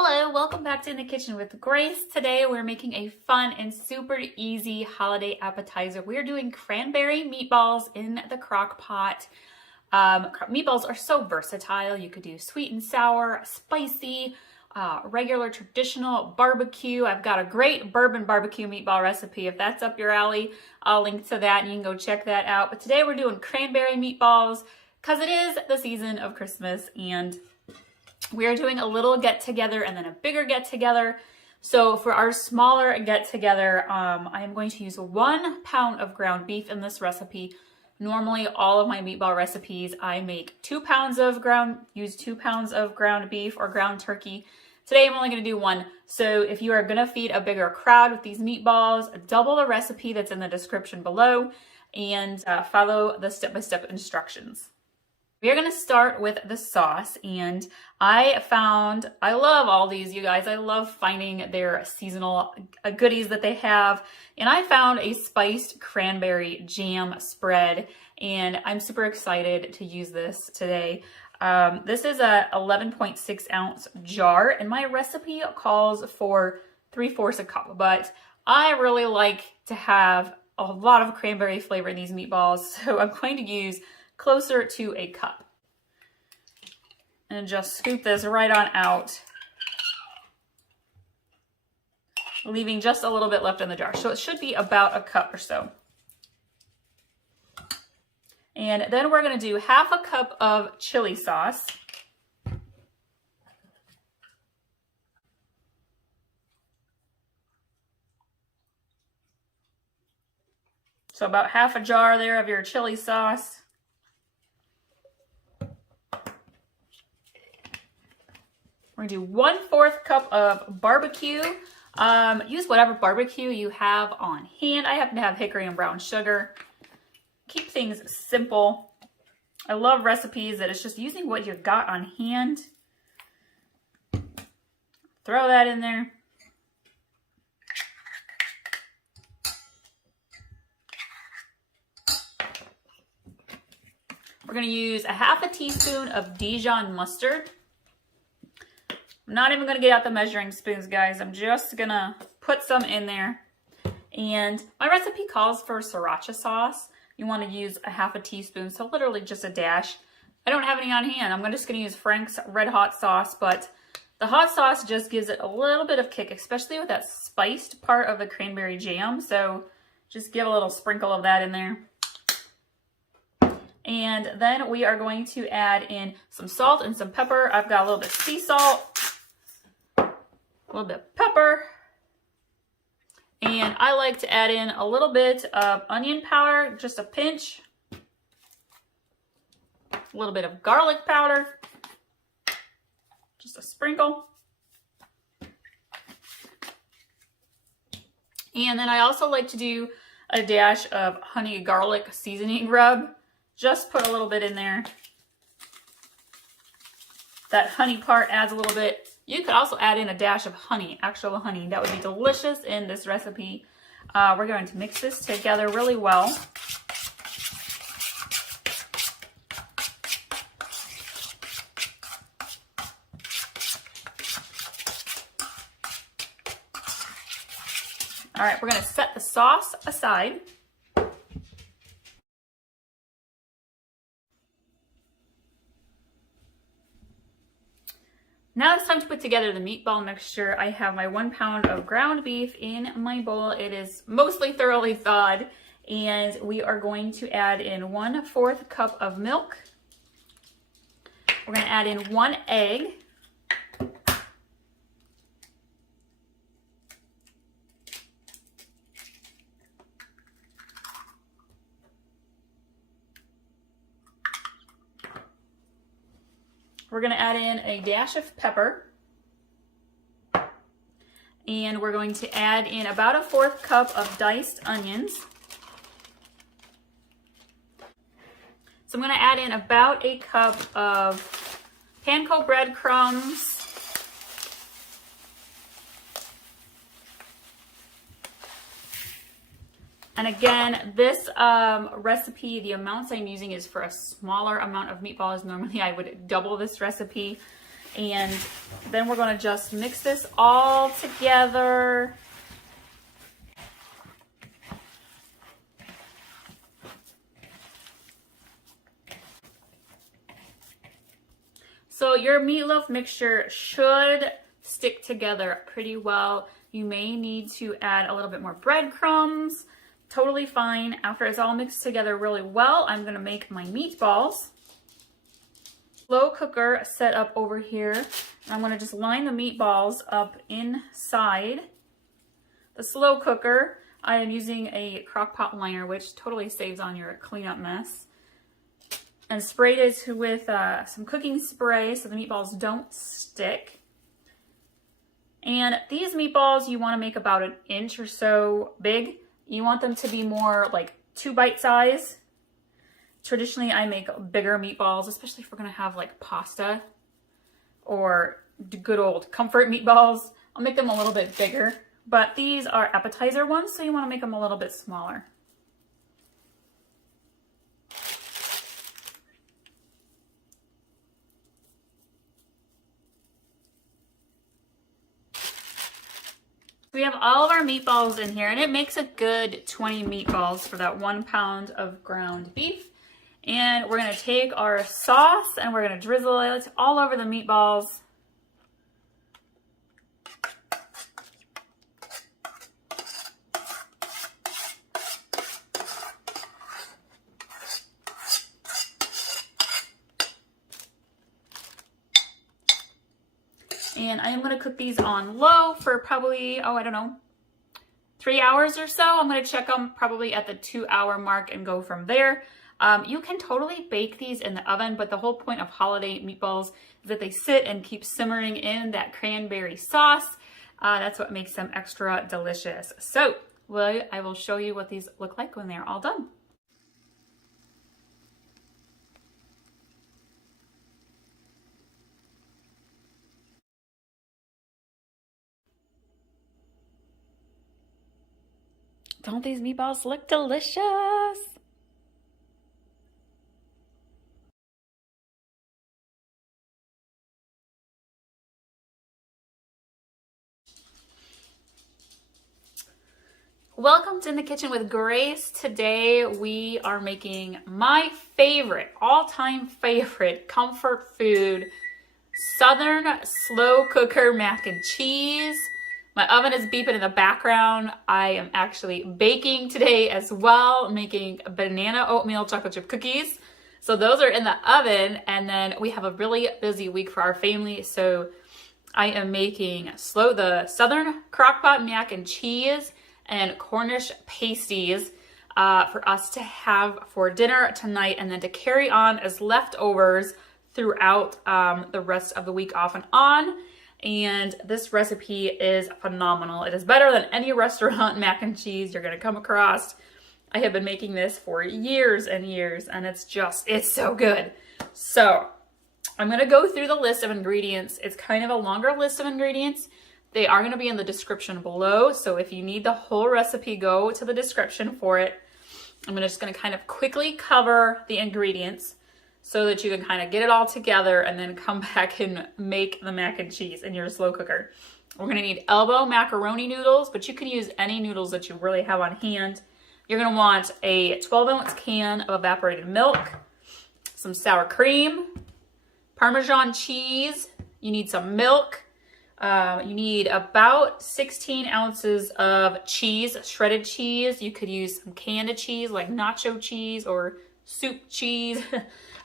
Hello, welcome back to In the Kitchen with Grace. Today we're making a fun and super easy holiday appetizer. We're doing cranberry meatballs in the crock pot. Meatballs are so versatile. You could do sweet and sour, spicy, regular, traditional, barbecue. I've got a great bourbon barbecue meatball recipe. If that's up your alley, I'll link to that and you can go check that out. But today we're doing cranberry meatballs because it is the season of Christmas and we are doing a little get-together and then a bigger get-together. So for our smaller get-together, I am going to use 1 pound of ground beef in this recipe. Normally, all of my meatball recipes, I make 2 pounds of use 2 pounds of ground beef or ground turkey. Today, I'm only going to do 1. So if you are going to feed a bigger crowd with these meatballs, double the recipe that's in the description below and follow the step-by-step instructions. We are going to start with the sauce, and I love all these, you guys. I love finding their seasonal goodies that they have, and I found a spiced cranberry jam spread, and I'm super excited to use this today. This is a 11.6 ounce jar, and my recipe calls for 3/4 a cup, but I really like to have a lot of cranberry flavor in these meatballs, so I'm going to use closer to a cup. And just scoop this right on out, leaving just a little bit left in the jar. So it should be about a cup or so. And then we're going to do 1/2 cup of chili sauce. So about 1/2 a jar there of your chili sauce. We're gonna do 1/4 cup of barbecue. Use whatever barbecue you have on hand. I happen to have hickory and brown sugar. Keep things simple. I love recipes that it's just using what you've got on hand. Throw that in there. We're gonna use 1/2 teaspoon of Dijon mustard. I'm not even going to get out the measuring spoons, guys. I'm just going to put some in there. And my recipe calls for sriracha sauce. You want to use 1/2 teaspoon, so literally just a dash. I don't have any on hand. I'm just going to use Frank's Red Hot sauce, but the hot sauce just gives it a little bit of kick, especially with that spiced part of the cranberry jam. So just give a little sprinkle of that in there. And then we are going to add in some salt and some pepper. I've got a little bit of sea salt. A little bit of pepper, and I like to add in a little bit of onion powder, just a pinch, a little bit of garlic powder, just a sprinkle, and then I also like to do a dash of honey garlic seasoning rub. Just put a little bit in there. That honey part adds a little bit. You could also add in a dash of honey, actual honey. That would be delicious in this recipe. We're going to mix this together really well. All right, we're going to set the sauce aside. Now it's time to put together the meatball mixture. I have my 1 pound of ground beef in my bowl. It is mostly thoroughly thawed, and we are going to add in 1/4 cup of milk. We're going to add in 1 egg. We're going to add in a dash of pepper, and we're going to add in about 1/4 cup of diced onions. So I'm going to add in about 1 cup of panko breadcrumbs. And again, this recipe, the amounts I'm using is for a smaller amount of meatballs. Normally I would double this recipe. And then we're going to just mix this all together. So your meatloaf mixture should stick together pretty well. You may need to add a little bit more breadcrumbs. Totally fine. After it's all mixed together really well, I'm going to make my meatballs. Slow cooker set up over here. I'm going to just line the meatballs up inside the slow cooker. I am using a Crockpot liner, which totally saves on your cleanup mess. And sprayed it with some cooking spray so the meatballs don't stick. And these meatballs you want to make about an inch or so big. You want them to be more like 2 bite size. Traditionally, I make bigger meatballs, especially if we're going to have like pasta or good old comfort meatballs. I'll make them a little bit bigger, but these are appetizer ones, so you want to make them a little bit smaller. We have all of our meatballs in here, and it makes a good 20 meatballs for that 1 pound of ground beef. And we're going to take our sauce and we're going to drizzle it all over the meatballs. And I am going to cook these on low for probably, I don't know, 3 hours or so. I'm going to check them probably at the 2-hour mark and go from there. You can totally bake these in the oven, but the whole point of holiday meatballs is that they sit and keep simmering in that cranberry sauce. That's what makes them extra delicious. So I will show you what these look like when they're all done. Don't these meatballs look delicious? Welcome to In the Kitchen with Grace. Today we are making my favorite, all-time favorite comfort food, Southern slow cooker mac and cheese. My oven is beeping in the background. I am actually baking today as well, making banana oatmeal chocolate chip cookies. So those are in the oven, and then we have a really busy week for our family. So I am making the Southern Crockpot mac and cheese and Cornish pasties for us to have for dinner tonight, and then to carry on as leftovers throughout the rest of the week off and on. And this recipe is phenomenal. It is better than any restaurant mac and cheese you're gonna come across. I have been making this for years and years, and it's so good. So I'm gonna go through the list of ingredients. It's kind of a longer list of ingredients. They are gonna be in the description below. So if you need the whole recipe, go to the description for it. I'm just gonna kind of quickly cover the ingredients so that you can kind of get it all together and then come back and make the mac and cheese in your slow cooker. We're gonna need elbow macaroni noodles, but you can use any noodles that you really have on hand. You're gonna want a 12-ounce can of evaporated milk, some sour cream, Parmesan cheese. You need some milk. You need about 16 ounces of cheese, shredded cheese. You could use some canned cheese like nacho cheese or soup cheese.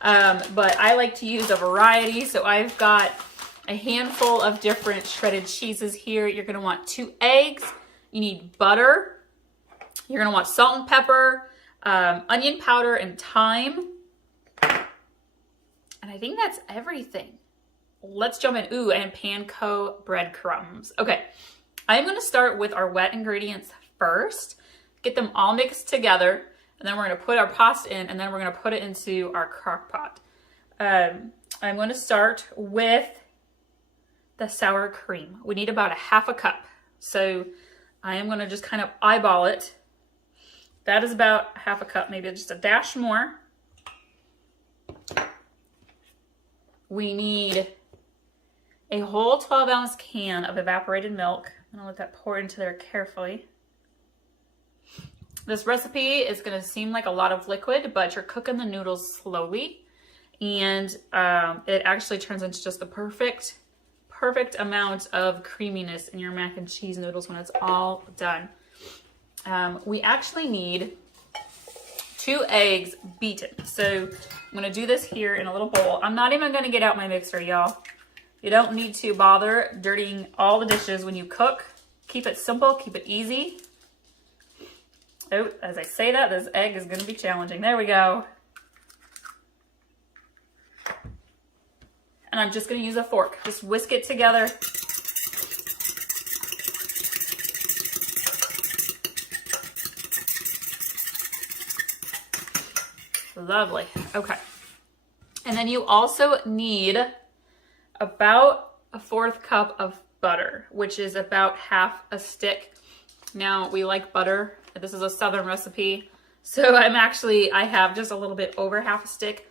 But I like to use a variety, so I've got a handful of different shredded cheeses here. You're gonna want 2 eggs. You need butter. You're gonna want salt and pepper, onion powder, and thyme. And I think that's everything. Let's jump in. Ooh, and panko breadcrumbs. Okay, I'm gonna start with our wet ingredients first. Get them all mixed together. And then we're gonna put our pasta in, and then we're gonna put it into our crock pot. I'm gonna start with the sour cream. We need about a half a cup. So I am gonna just kind of eyeball it. That is about half a cup, maybe just a dash more. We need a whole 12-ounce can of evaporated milk. I'm gonna let that pour into there carefully. This recipe is gonna seem like a lot of liquid, but you're cooking the noodles slowly, and it actually turns into just the perfect amount of creaminess in your mac and cheese noodles when it's all done. We actually need 2 eggs beaten. So I'm gonna do this here in a little bowl. I'm not even gonna get out my mixer, y'all. You don't need to bother dirtying all the dishes when you cook. Keep it simple, keep it easy. Oh, as I say that, this egg is gonna be challenging. There we go. And I'm just gonna use a fork. Just whisk it together. Lovely. Okay. And then you also need about a 1/4 cup of butter, which is about half a stick. Now, we like butter. This is a Southern recipe. So I have just a little bit over half a stick.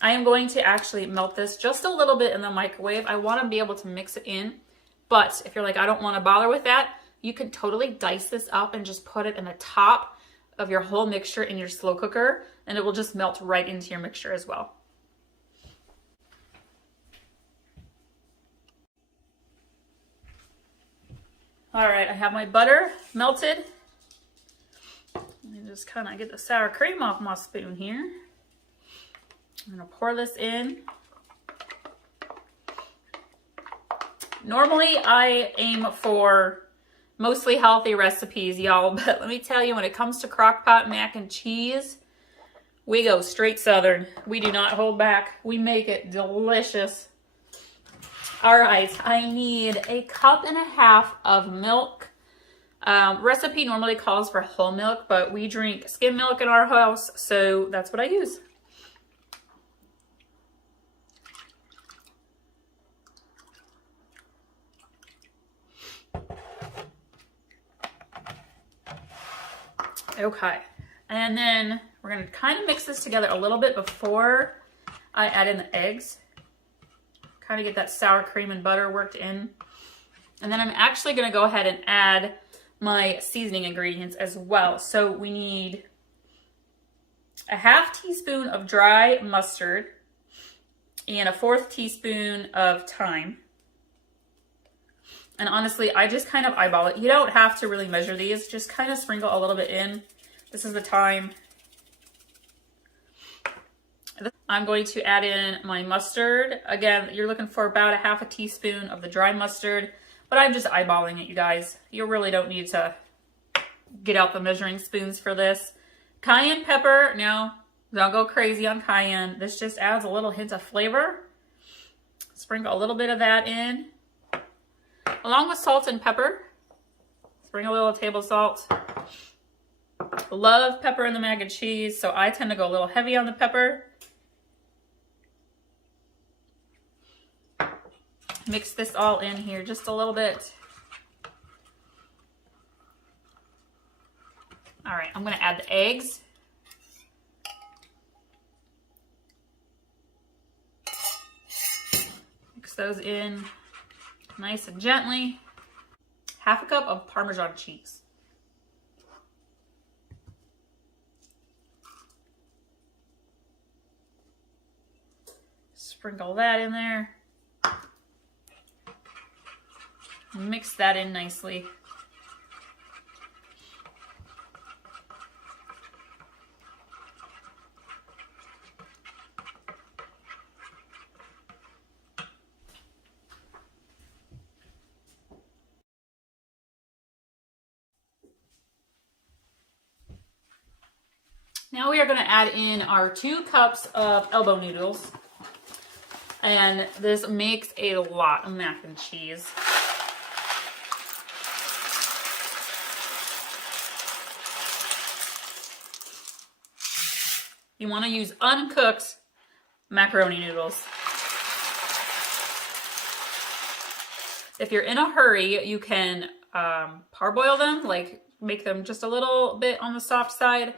I am going to actually melt this just a little bit in the microwave. I want to be able to mix it in. But if you're like, I don't want to bother with that, you can totally dice this up and just put it in the top of your whole mixture in your slow cooker, and it will just melt right into your mixture as well. All right, I have my butter melted. Let me just kind of get the sour cream off my spoon here. I'm gonna pour this in. Normally I aim for mostly healthy recipes, y'all, but let me tell you, when it comes to Crockpot mac and cheese, we go straight Southern. We do not hold back. We make it delicious. All right, I need 1.5 cups of milk. Recipe normally calls for whole milk, but we drink skim milk in our house, so that's what I use. Okay, and then we're gonna kind of mix this together a little bit before I add in the eggs. Kind of get that sour cream and butter worked in. And then I'm actually gonna go ahead and add my seasoning ingredients as well. So we need a 1/2 teaspoon of dry mustard and a 1/4 teaspoon of thyme. And honestly, I just kind of eyeball it. You don't have to really measure these. Just kind of sprinkle a little bit in. This is the thyme. I'm going to add in my mustard. Again, you're looking for about a 1/2 teaspoon of the dry mustard, but I'm just eyeballing it, you guys. You really don't need to get out the measuring spoons for this. Cayenne pepper, no, don't go crazy on cayenne. This just adds a little hint of flavor. Sprinkle a little bit of that in, along with salt and pepper. Sprinkle a little table salt. Love pepper in the mac and cheese, so I tend to go a little heavy on the pepper. Mix this all in here just a little bit. All right, I'm gonna add the eggs. Mix those in nice and gently. 1/2 cup of Parmesan cheese. Sprinkle that in there. Mix that in nicely. Now we are going to add in our 2 cups of elbow noodles. And this makes a lot of mac and cheese. You want to use uncooked macaroni noodles. If you're in a hurry, you can parboil them, like make them just a little bit on the soft side.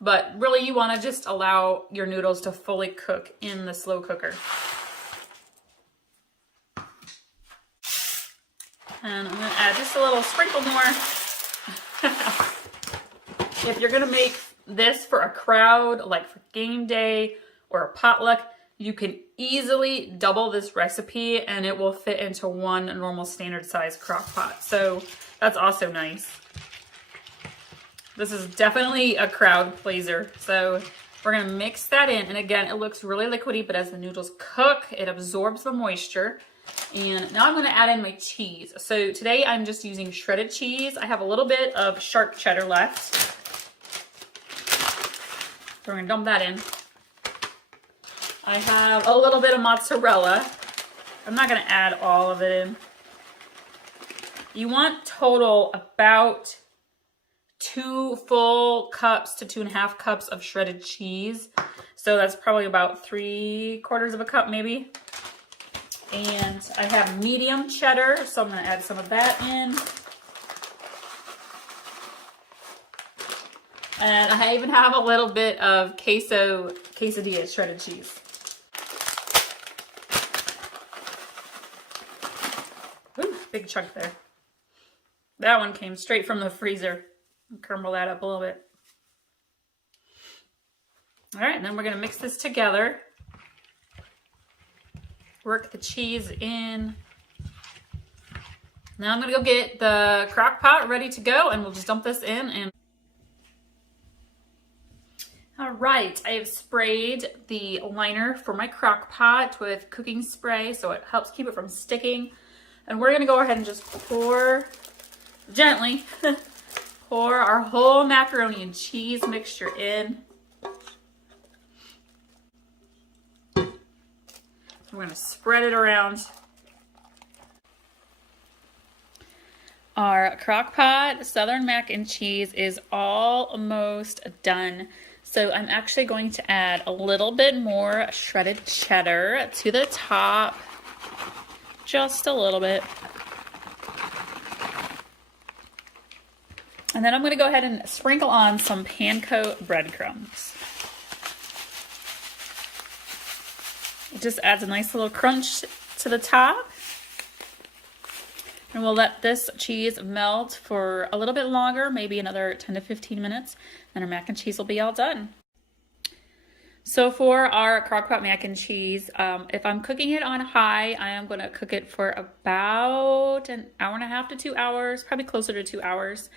But really you want to just allow your noodles to fully cook in the slow cooker. And I'm gonna add just a little sprinkle more. If you're gonna make this for a crowd, like for game day or a potluck, you can easily double this recipe and it will fit into one normal standard size crock pot. So that's also nice. This is definitely a crowd pleaser. So we're gonna mix that in. And again, it looks really liquidy, but as the noodles cook, it absorbs the moisture. And now I'm gonna add in my cheese. So today I'm just using shredded cheese. I have a little bit of sharp cheddar left. So we're gonna dump that in. I have a little bit of mozzarella. I'm not gonna add all of it in. You want total about 2 full cups to 2.5 cups of shredded cheese. So that's probably about 3/4 of a cup maybe. And I have medium cheddar, so I'm gonna add some of that in. And I even have a little bit of quesadilla shredded cheese. Ooh, big chunk there. That one came straight from the freezer. Crumble that up a little bit. All right, and then we're gonna mix this together. Work the cheese in. Now I'm gonna go get the crock pot ready to go and we'll just dump this in. And all right, I have sprayed the liner for my crock pot with cooking spray so it helps keep it from sticking. And we're gonna go ahead and just pour, gently, pour our whole macaroni and cheese mixture in. We're gonna spread it around. Our crock pot Southern mac and cheese is almost done. So I'm actually going to add a little bit more shredded cheddar to the top. Just a little bit. And then I'm gonna go ahead and sprinkle on some panko breadcrumbs. It just adds a nice little crunch to the top. And we'll let this cheese melt for a little bit longer, maybe another 10 to 15 minutes, and our mac and cheese will be all done. So for our crockpot mac and cheese, if I'm cooking it on high, I am gonna cook it for about 1.5 to 2 hours, probably closer to 2 hours.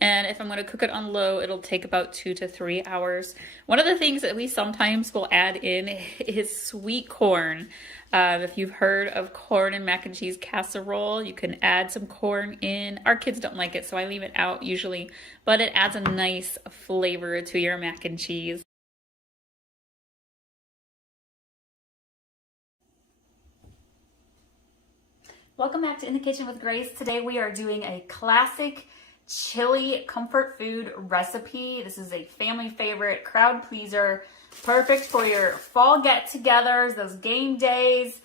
And if I'm going to cook it on low, it'll take about 2 to 3 hours. One of the things that we sometimes will add in is sweet corn. If you've heard of corn and mac and cheese casserole, you can add some corn in. Our kids don't like it, so I leave it out usually, but it adds a nice flavor to your mac and cheese. Welcome back to In the Kitchen with Grace. Today we are doing a classic chili comfort food recipe. This is a family favorite, crowd pleaser, perfect for your fall get-togethers, those game days.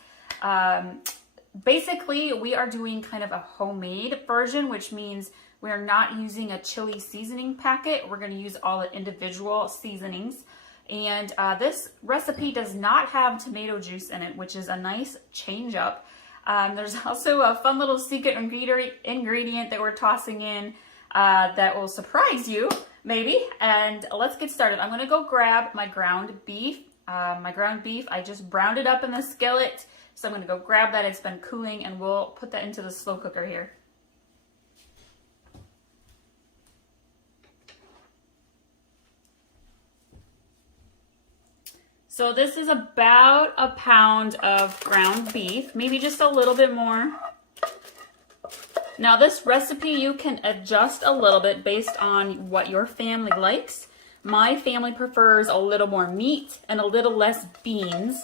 Basically, we are doing kind of a homemade version, which means we are not using a chili seasoning packet. We're going to use all the individual seasonings. And this recipe does not have tomato juice in it, which is a nice change up. There's also a fun little secret ingredient that we're tossing in that will surprise you, maybe. And let's get started. I'm gonna go grab my ground beef. I just browned it up in the skillet. So I'm gonna go grab that. It's been cooling and we'll put that into the slow cooker here. So this is about 1 pound of ground beef, maybe just a little bit more. Now this recipe you can adjust a little bit based on what your family likes. My family prefers a little more meat and a little less beans.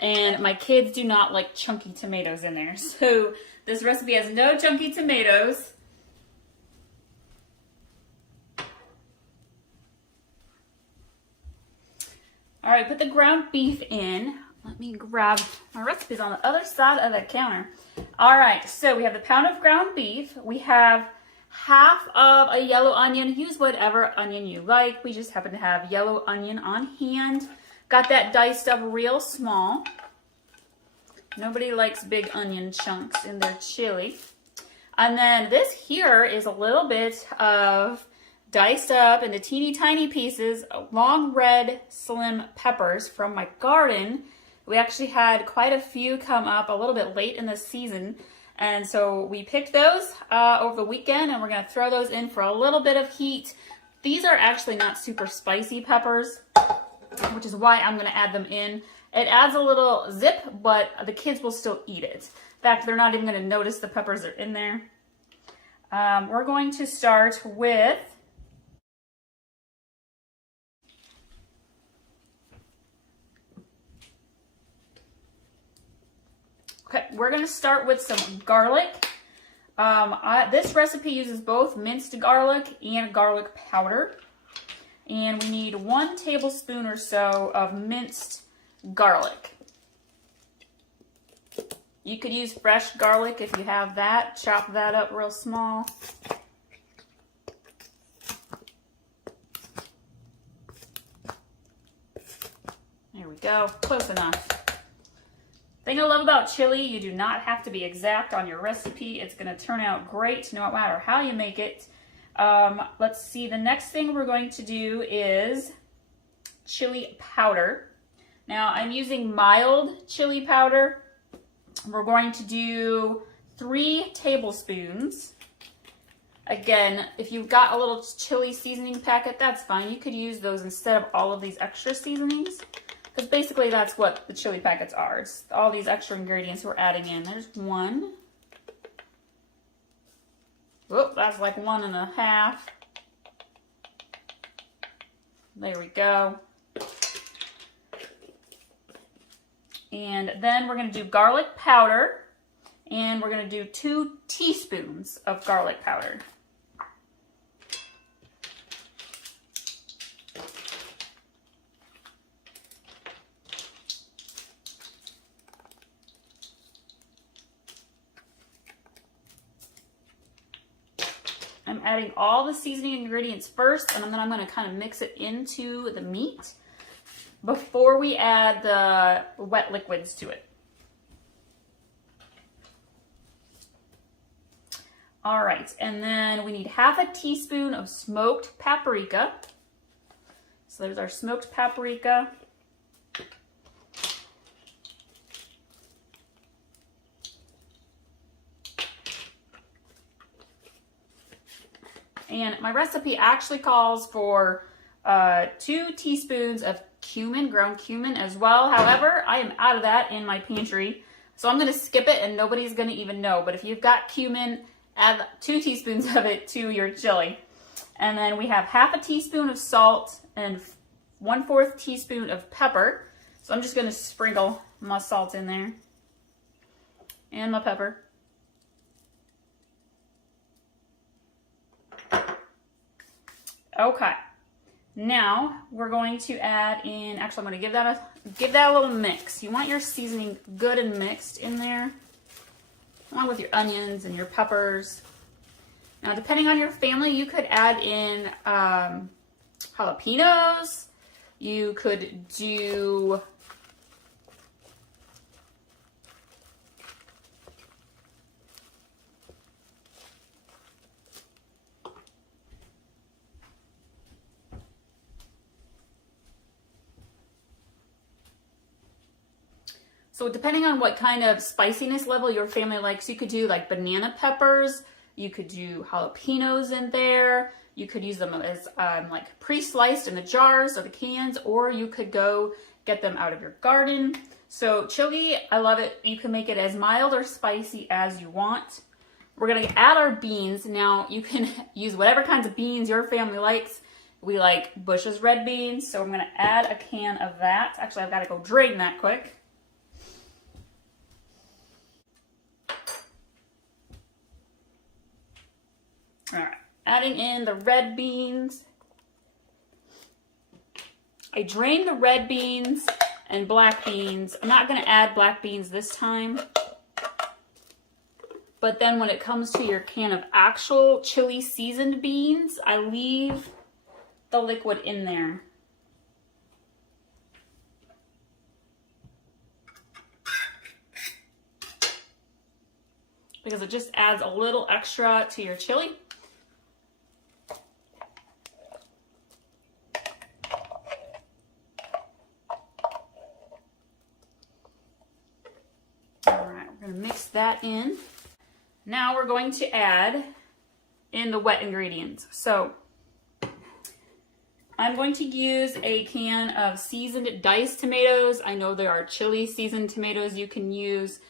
And my kids do not like chunky tomatoes in there. So this recipe has no chunky tomatoes. All right, put the ground beef in. Let me grab my recipes on the other side of the counter. All right, so we have the pound of ground beef. We have half of a yellow onion. Use whatever onion you like. We just happen to have yellow onion on hand. Got that diced up real small. Nobody likes big onion chunks in their chili. And then this here is a little bit of diced up into teeny tiny pieces, long red slim peppers from my garden. We actually had quite a few come up a little bit late in the season. And so we picked those over the weekend, and we're gonna throw those in for a little bit of heat. These are actually not super spicy peppers, which is why I'm gonna add them in. It adds a little zip, but the kids will still eat it. In fact, they're not even gonna notice the peppers are in there. We're going to start with we're going to start with some garlic. This recipe uses both minced garlic and garlic powder. And we need 1 tablespoon or so of minced garlic. You could use fresh garlic if you have that. Chop that up real small. There we go, close enough. Thing I love about chili, you do not have to be exact on your recipe. It's gonna turn out great no matter how you make it. Let's see, the next thing we're going to do is chili powder. Now I'm using mild chili powder. We're going to do 3 tablespoons. Again, if you've got a little chili seasoning packet, that's fine. You could use those instead of all of these extra seasonings. Because basically that's what the chili packets are. It's all these extra ingredients we're adding in. There's 1. Whoop, that's like 1.5. There we go. And then we're going to do garlic powder. And we're going to do 2 teaspoons of garlic powder. I'm adding all the seasoning ingredients first, and then I'm going to kind of mix it into the meat before we add the wet liquids to it. All right, and then we need 1/2 teaspoon of smoked paprika. So there's our smoked paprika. And my recipe actually calls for 2 teaspoons of cumin, ground cumin as well. However, I am out of that in my pantry, so I'm going to skip it and nobody's going to even know. But if you've got cumin, add 2 teaspoons of it to your chili. And then we have 1/2 teaspoon of salt and 1/4 teaspoon of pepper. So I'm just going to sprinkle my salt in there and my pepper. Okay, now we're going to add in, actually I'm going to give that a little mix. You want your seasoning good and mixed in there, along with your onions and your peppers. Now depending on your family, you could add in jalapenos. You could do so depending on what kind of spiciness level your family likes, you could do like banana peppers, you could do jalapenos in there, you could use them as like pre-sliced in the jars or the cans, or you could go get them out of your garden. So chili, I love it. You can make it as mild or spicy as you want. We're gonna add our beans. Now you can use whatever kinds of beans your family likes. We like Bush's red beans, so I'm gonna add a can of that. Actually, I've gotta go drain that quick. All right, adding in the red beans. I drained the red beans and black beans. I'm not going to add black beans this time. But then when it comes to your can of actual chili seasoned beans, I leave the liquid in there. because it just adds a little extra to your chili. All right, we're gonna mix that in. Now we're going to add in the wet ingredients. So I'm going to use a can of seasoned diced tomatoes. I know there are chili seasoned tomatoes you can use.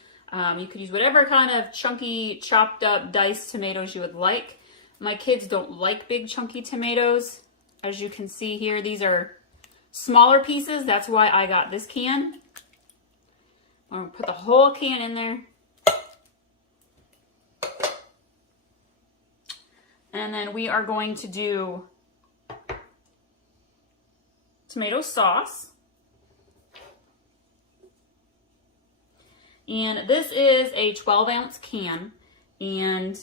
You could use whatever kind of chunky, chopped up, diced tomatoes you would like. My kids don't like big, chunky tomatoes. As you can see here, these are smaller pieces. That's why I got this can. I'm gonna put the whole can in there. And then we are going to do tomato sauce. And this is a 12-ounce can, and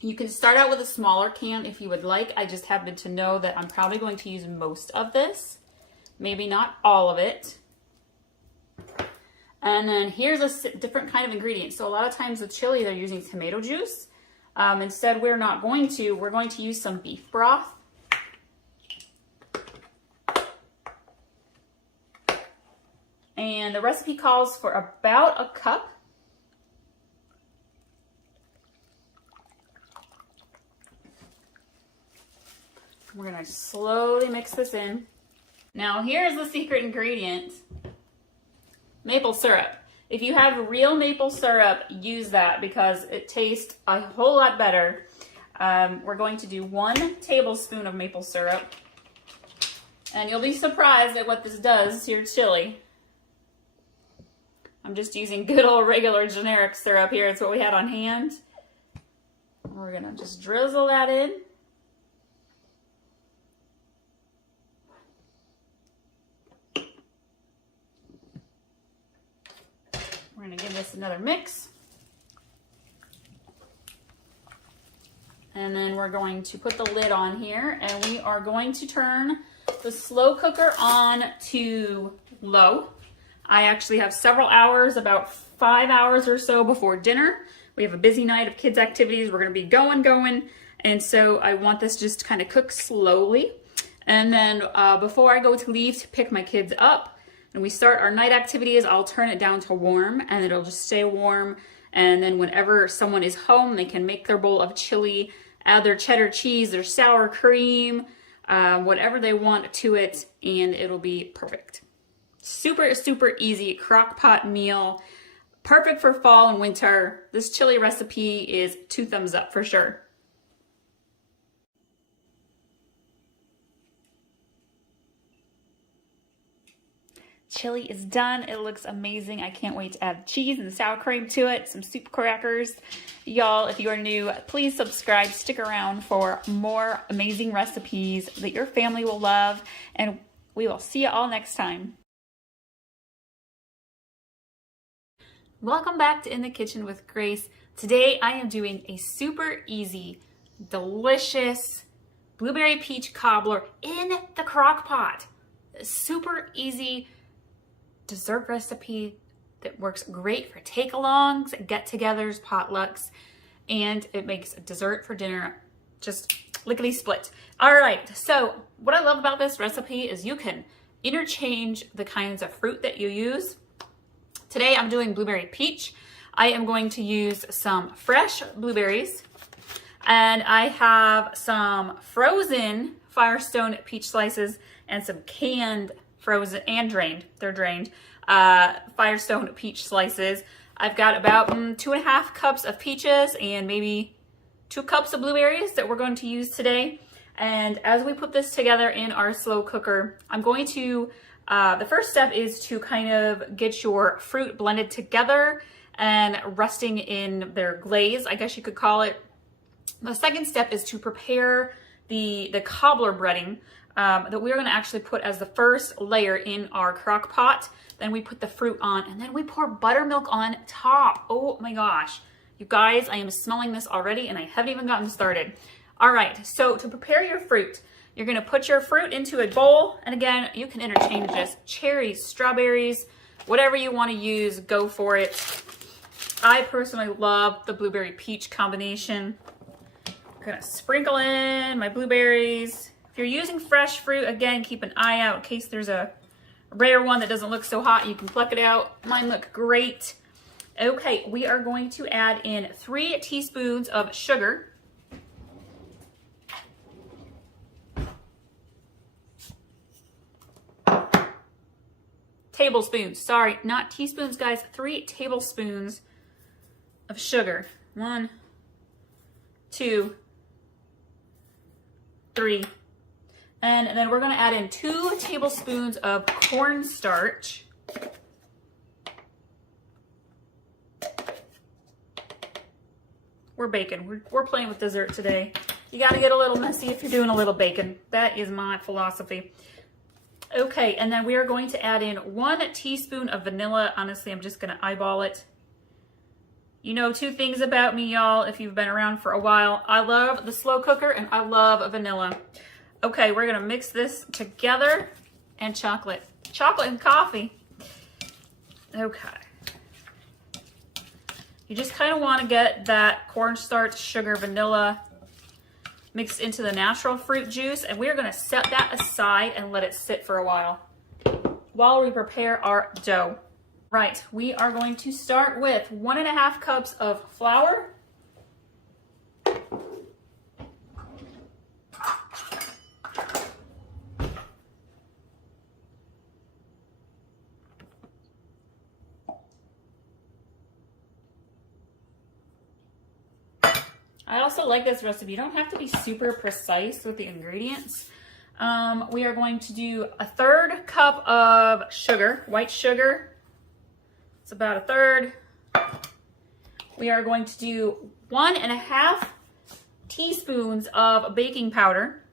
you can start out with a smaller can if you would like. I just happen to know that I'm probably going to use most of this, maybe not all of it. And then here's a different kind of ingredient. So a lot of times with chili, they're using tomato juice. Instead, we're not going to. We're going to use some beef broth. And the recipe calls for about a cup. We're gonna slowly mix this in. Now here's the secret ingredient, maple syrup. If you have real maple syrup, use that because it tastes a whole lot better. We're going to do 1 tablespoon of maple syrup. And you'll be surprised at what this does to your chili. I'm just using good old regular generic syrup here. It's what we had on hand. We're gonna just drizzle that in. We're gonna give this another mix. And then we're going to put the lid on here, and we are going to turn the slow cooker on to low. I actually have several hours, about 5 hours or so before dinner. We have a busy night of kids' activities. We're gonna be going. And so I want this just to kind of cook slowly. And then before I go to leave to pick my kids up, and we start our night activities, I'll turn it down to warm, and it'll just stay warm. And then whenever someone is home, they can make their bowl of chili, add their cheddar cheese, their sour cream, whatever they want to it, and it'll be perfect. Super, super easy crock pot meal. Perfect for fall and winter. This chili recipe is 2 thumbs up for sure. Chili is done. It looks amazing. I can't wait to add cheese and sour cream to it, some soup crackers. Y'all, if you are new, please subscribe. Stick around for more amazing recipes that your family will love, and we will see you all next time. Welcome back to In the Kitchen with Grace. Today I am doing a super easy, delicious blueberry peach cobbler in the crock pot. Super easy dessert recipe that works great for take-alongs, get-togethers, potlucks, and it makes a dessert for dinner just lickety-split. All right, so what I love about this recipe is you can interchange the kinds of fruit that you use. Today I'm doing blueberry peach. I am going to use some fresh blueberries, and I have some frozen Firestone peach slices and some canned, frozen and drained, they're drained, Firestone peach slices. I've got about 2.5 cups of peaches and maybe 2 cups of blueberries that we're going to use today. And as we put this together in our slow cooker, I'm going to the first step is to kind of get your fruit blended together and resting in their glaze, I guess you could call it. The second step is to prepare the cobbler breading that we're going to actually put as the first layer in our crock pot. Then we put the fruit on, and then we pour buttermilk on top. Oh my gosh. You guys, I am smelling this already, and I haven't even gotten started. All right, so to prepare your fruit, you're gonna put your fruit into a bowl, and again, you can interchange this. Cherries, strawberries, whatever you wanna use, go for it. I personally love the blueberry peach combination. I'm gonna sprinkle in my blueberries. If you're using fresh fruit, again, keep an eye out in case there's a rare one that doesn't look so hot. You can pluck it out. Mine look great. Okay, we are going to add in 3 teaspoons of sugar. Tablespoons, sorry, not teaspoons, guys. 3 tablespoons of sugar. 1, 2, 3. And then we're gonna add in 2 tablespoons of cornstarch. We're baking. We're playing with dessert today. You gotta get a little messy if you're doing a little baking. That is my philosophy. Okay, and then we are going to add in 1 teaspoon of vanilla. Honestly, I'm just gonna eyeball it. You know 2 things about me, y'all, if you've been around for a while. I love the slow cooker and I love vanilla. Okay, we're gonna mix this together, and chocolate. Chocolate and coffee. Okay. You just kind of want to get that cornstarch, sugar, vanilla mixed into the natural fruit juice, and we're going to set that aside and let it sit for a while we prepare our dough. Right, we are going to start with 1.5 cups of flour. I also like this recipe. You don't have to be super precise with the ingredients. We are going to do 1/3 cup of sugar, white sugar. It's about 1/3. We are going to do 1.5 teaspoons of baking powder.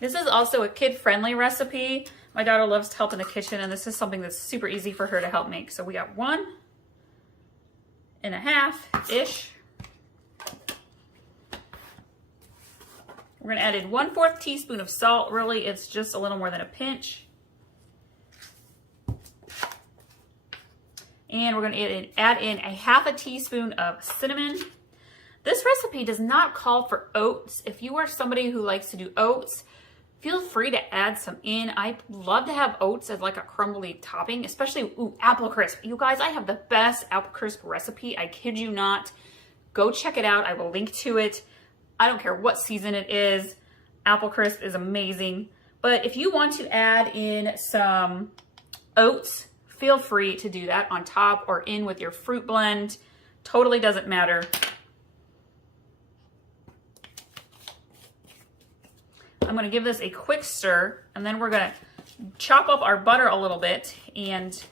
This is also a kid-friendly recipe. My daughter loves to help in the kitchen, and this is something that's super easy for her to help make. So we got 1.5-ish. We're gonna add in 1/4 teaspoon of salt. Really, it's just a little more than a pinch. And we're gonna add in 1/2 teaspoon of cinnamon. This recipe does not call for oats. If you are somebody who likes to do oats, feel free to add some in. I love to have oats as like a crumbly topping, especially apple crisp. You guys, I have the best apple crisp recipe. I kid you not. Go check it out. I will link to it. I don't care what season it is. Apple crisp is amazing. But if you want to add in some oats, feel free to do that on top or in with your fruit blend. Totally doesn't matter. I'm going to give this a quick stir, and then we're going to chop up our butter a little bit. And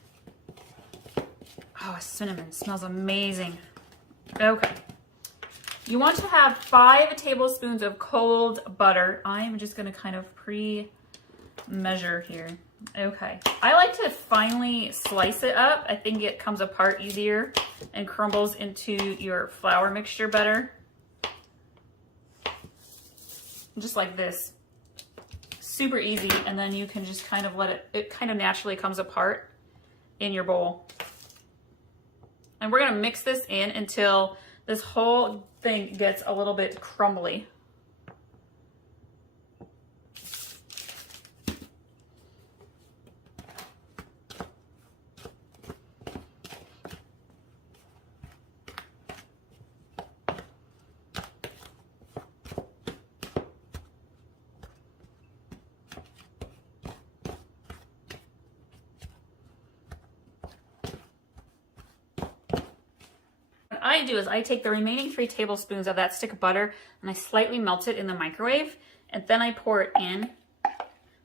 oh, cinnamon smells amazing. Okay. You want to have 5 tablespoons of cold butter. I'm just going to kind of pre-measure here. Okay. I like to finely slice it up. I think it comes apart easier and crumbles into your flour mixture better. Just like this. Super easy, and then you can just kind of let it kind of naturally comes apart in your bowl. And we're gonna mix this in until this whole thing gets a little bit crumbly. I do is I take the remaining 3 tablespoons of that stick of butter and I slightly melt it in the microwave, and then I pour it in,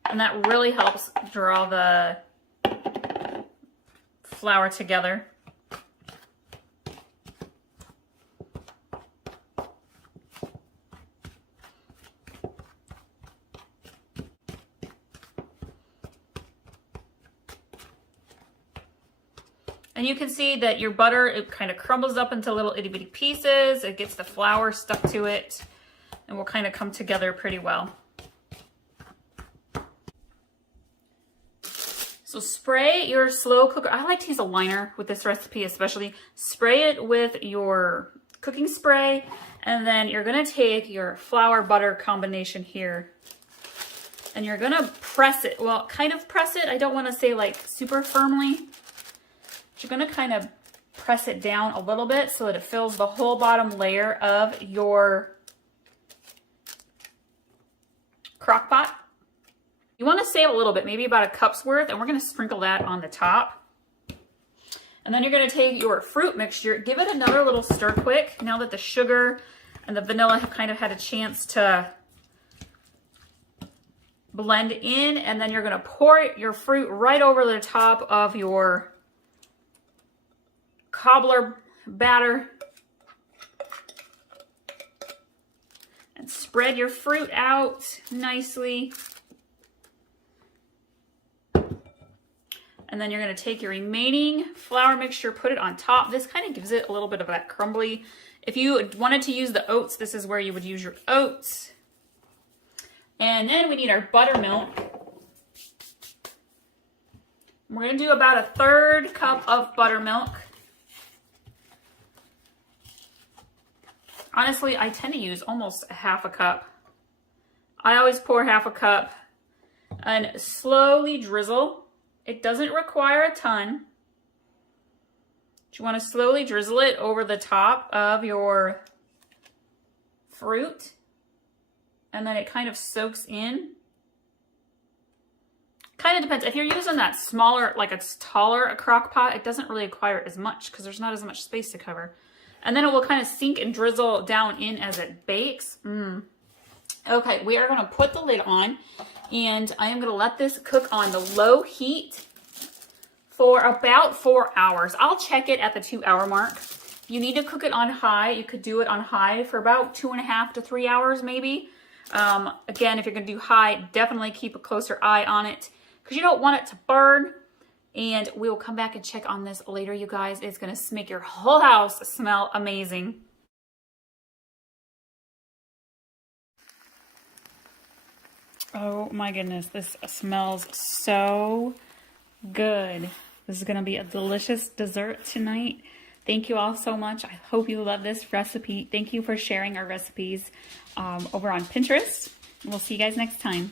and that really helps draw the flour together. And you can see that your butter, it kind of crumbles up into little itty bitty pieces. It gets the flour stuck to it, and will kind of come together pretty well. So spray your slow cooker. I like to use a liner with this recipe especially. Spray it with your cooking spray, and then you're gonna take your flour butter combination here and you're gonna press it. Well, kind of press it. I don't wanna say like super firmly. But you're gonna kind of press it down a little bit so that it fills the whole bottom layer of your crock pot. You want to save a little bit, maybe about a cup's worth, and we're going to sprinkle that on the top. And then you're going to take your fruit mixture, give it another little stir quick now that the sugar and the vanilla have kind of had a chance to blend in, and then you're going to pour your fruit right over the top of your cobbler batter and spread your fruit out nicely. And then you're going to take your remaining flour mixture, put it on top. This kind of gives it a little bit of that crumbly. If you wanted to use the oats, this is where you would use your oats. And then we need our buttermilk. We're going to do about a 1/3 cup of buttermilk. Honestly, I tend to use almost 1/2 cup. I always pour 1/2 cup and slowly drizzle. It doesn't require a ton. But you want to slowly drizzle it over the top of your fruit. And then it kind of soaks in. Kind of depends. If you're using that smaller, like it's taller a crock pot, it doesn't really require as much because there's not as much space to cover. And then it will kind of sink and drizzle down in as it bakes. Okay, we are going to put the lid on, and I am going to let this cook on the low heat for about 4 hours. I'll check it at the 2-hour mark. If you need to cook it on high, you could do it on high for about 2.5 to 3 hours maybe. Again, if you're going to do high, definitely keep a closer eye on it because you don't want it to burn. And we will come back and check on this later, you guys. It's going to make your whole house smell amazing. Oh my goodness, this smells so good. This is going to be a delicious dessert tonight. Thank you all so much. I hope you love this recipe. Thank you for sharing our recipes over on Pinterest. We'll see you guys next time.